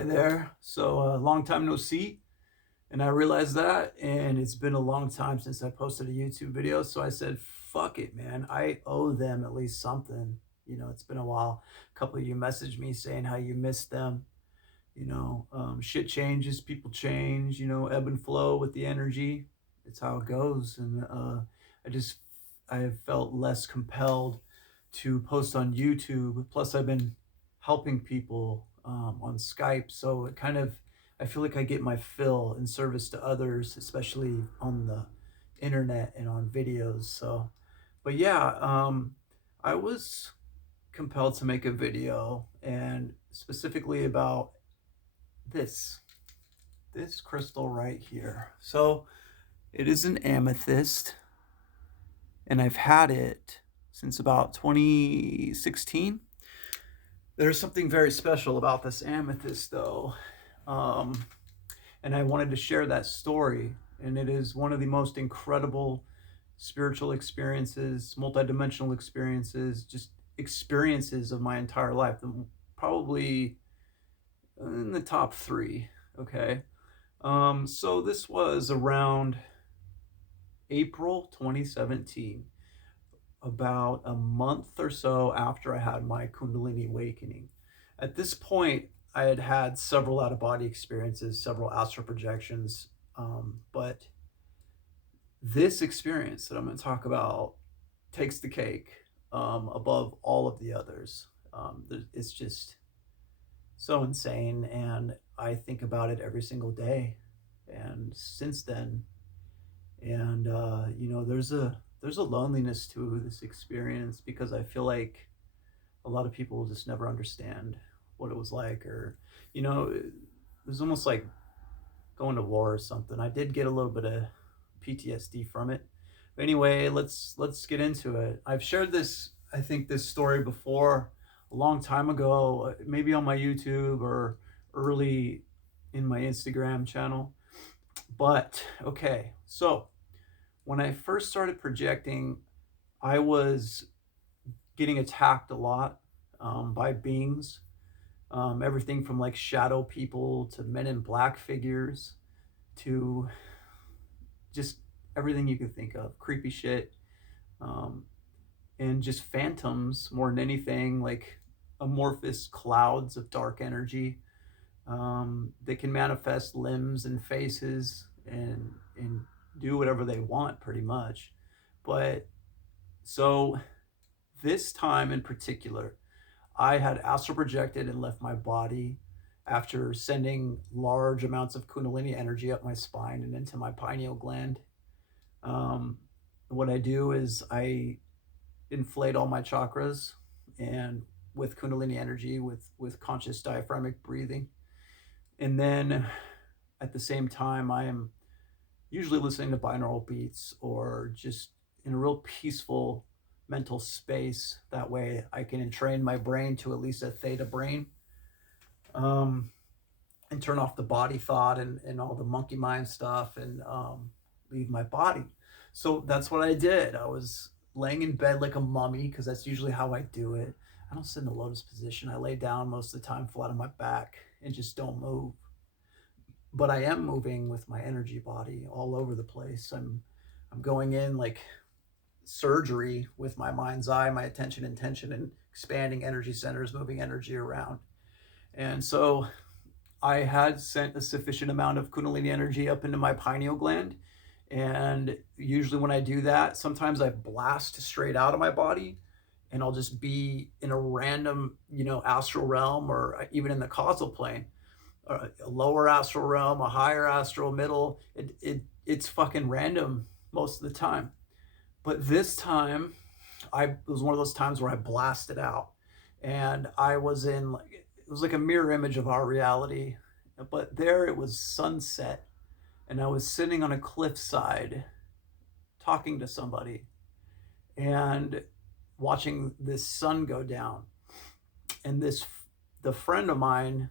Hi there. So, long time no see, and I realized that, and it's been a long time since I posted a YouTube video. So I said, "Fuck it, man! I owe them at least something." It's been a while. A couple of you messaged me saying how you missed them. Shit changes, people change. Ebb and flow with the energy. It's how it goes, and I just I have felt less compelled to post on YouTube. Plus, I've been helping people on Skype, so I feel like I get my fill in service to others, especially on the internet and on videos. So, but yeah, I was compelled to make a video, and specifically about this this crystal right here. So it is an amethyst, and I've had it since about 2016. There's something very special about this amethyst, though, um, and I wanted to share that story. And it is one of the most incredible spiritual experiences, multidimensional experiences, just experiences of my entire life. Probably in the top three. Okay. So this was around April 2017, about a month or so after I had my Kundalini awakening. At this point, I had had several out of body experiences, several astral projections, but this experience that I'm going to talk about takes the cake above all of the others. It's just so insane, and I think about it every single day. And since then, and there's a loneliness to this experience because I feel like a lot of people just never understand what it was like, or it was almost like going to war or something. I did get a little bit of PTSD from it. But anyway, let's get into it. I've shared this, I think, this story before, a long time ago, maybe on my YouTube or early in my Instagram channel. But okay, so when I first started projecting, I was getting attacked a lot by beings, everything from like shadow people to men in black figures to just everything you could think of, creepy shit, um, and just phantoms more than anything, like amorphous clouds of dark energy. They can manifest limbs and faces and do whatever they want, pretty much. But so this time in particular, I had astral projected and left my body after sending large amounts of Kundalini energy up my spine and into my pineal gland. Um, what I do is I inflate all my chakras and with Kundalini energy, with conscious diaphragmic breathing, and then at the same time, I am usually listening to binaural beats or just in a real peaceful mental space. That way I can entrain my brain to at least a theta brain, um, and turn off the body thought and all the monkey mind stuff, and leave my body. So that's what I did. I was laying in bed like a mummy because that's usually how I do it. I don't sit in the lotus position. I lay down most of the time flat on my back and just don't move. But I am moving with my energy body all over the place. I'm going in like surgery with my mind's eye, my attention intention, and expanding energy centers, moving energy around. And so I had sent a sufficient amount of Kundalini energy up into my pineal gland. And usually, when I do that, sometimes I blast straight out of my body, and I'll just be in a random, astral realm, or even in the causal plane, a lower astral realm, a higher astral, middle. It's fucking random most of the time. But this time, it was one of those times where I blasted out, and I was in like it was like a mirror image of our reality, but there it was sunset, and I was sitting on a cliffside talking to somebody and watching this sun go down, and the friend of mine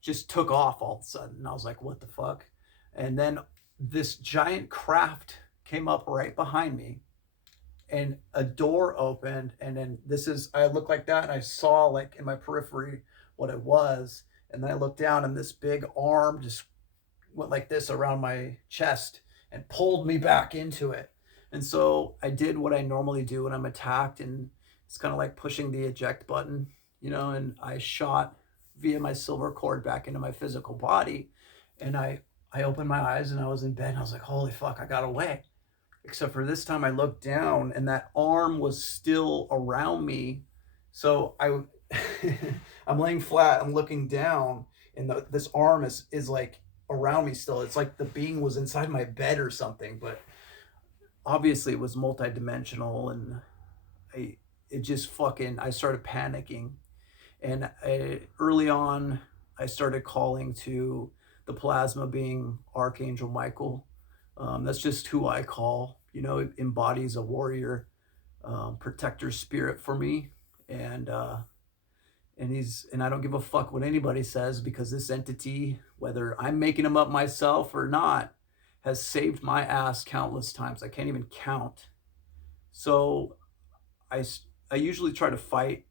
just took off all of a sudden, and I was like, what the fuck? And then this giant craft came up right behind me, and a door opened, and then I looked like that, and I saw like in my periphery what it was, And then I looked down and this big arm just went like this around my chest and pulled me back into it. And so I did what I normally do when I'm attacked, and it's kind of like pushing the eject button, and I shot via my silver cord back into my physical body. And I opened my eyes and I was in bed and I was like, holy fuck, I got away. Except for this time I looked down and that arm was still around me. So I'm laying flat, I'm looking down, and this arm is like around me still. It's like the being was inside my bed or something, but obviously it was multidimensional. And I started panicking. And early on, I started calling to the plasma being Archangel Michael. That's just who I call. It embodies a warrior, protector spirit for me. And I don't give a fuck what anybody says, because this entity, whether I'm making him up myself or not, has saved my ass countless times. I can't even count. So I usually try to fight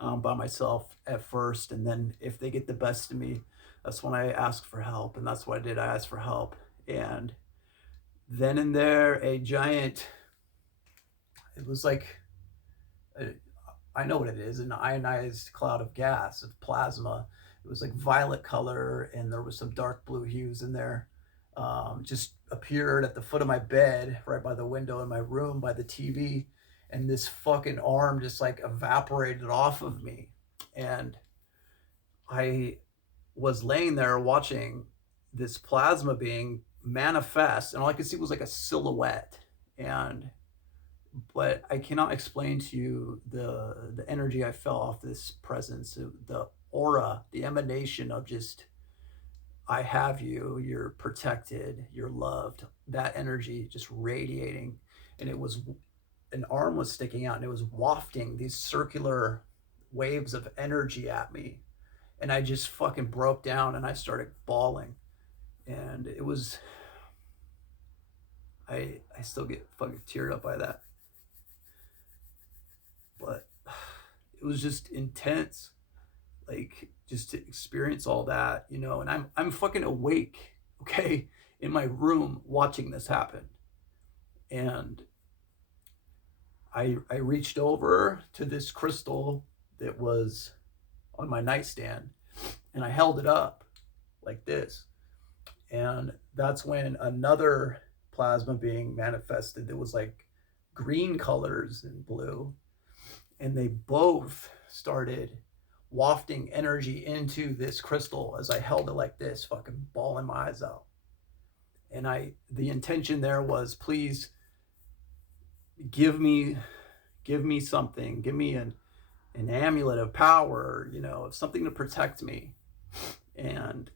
by myself at first, and then if they get the best of me, that's when I ask for help. And that's what I did. I asked for help, and then and there, it was like, I know what it is, an ionized cloud of gas, of plasma. It was like violet color, and there was some dark blue hues in there. Just appeared at the foot of my bed, right by the window in my room, by the TV, and this fucking arm just like evaporated off of me. And I was laying there watching this plasma being manifest, and all I could see was like a silhouette. But I cannot explain to you the energy I felt off this presence, the aura, the emanation of just, I have you, you're protected, you're loved. That energy just radiating. And an arm was sticking out and it was wafting these circular waves of energy at me. And I just fucking broke down and I started bawling. And it was, I still get fucking teared up by that. But it was just intense, like, just to experience all that, and I'm fucking awake, okay, in my room watching this happen. And I reached over to this crystal that was on my nightstand, and I held it up like this. And that's when another plasma being manifested that was like green colors and blue. And they both started wafting energy into this crystal as I held it like this, fucking bawling my eyes out. And the intention there was, please give me something, give me an amulet of power, something to protect me. And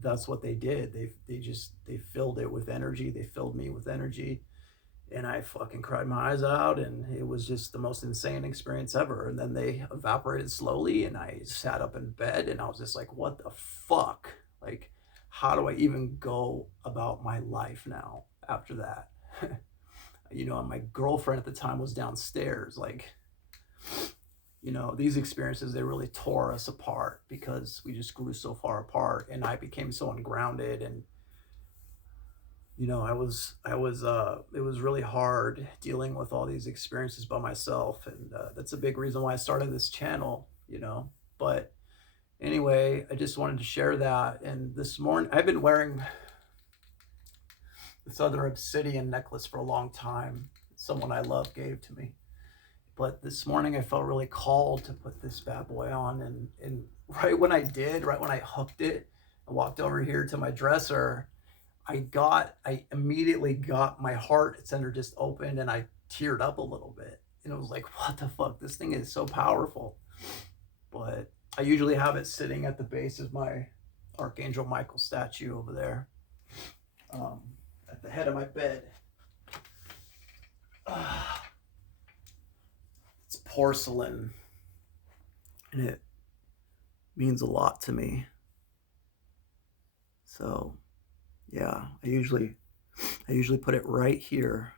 that's what they did. They filled it with energy. They filled me with energy. And I fucking cried my eyes out, and it was just the most insane experience ever. And then they evaporated slowly, and I sat up in bed, and I was just like, what the fuck? Like, how do I even go about my life now after that? My girlfriend at the time was downstairs. Like, these experiences, they really tore us apart because we just grew so far apart, and I became so ungrounded. And it was really hard dealing with all these experiences by myself. And that's a big reason why I started this channel, but anyway, I just wanted to share that. And this morning, I've been wearing this other obsidian necklace for a long time. Someone I love gave to me. But this morning I felt really called to put this bad boy on. And right when I hooked it and walked over here to my dresser, I immediately got my heart center just opened, and I teared up a little bit. And it was like, what the fuck? This thing is so powerful. But I usually have it sitting at the base of my Archangel Michael statue over there, at the head of my bed. It's porcelain, and it means a lot to me. So yeah, I usually put it right here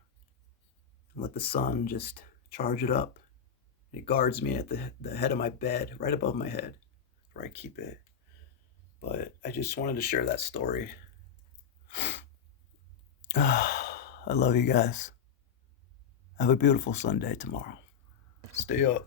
and let the sun just charge it up. It guards me at the head of my bed, right above my head, where I keep it. But I just wanted to share that story. I love you guys. Have a beautiful Sunday tomorrow. Stay up.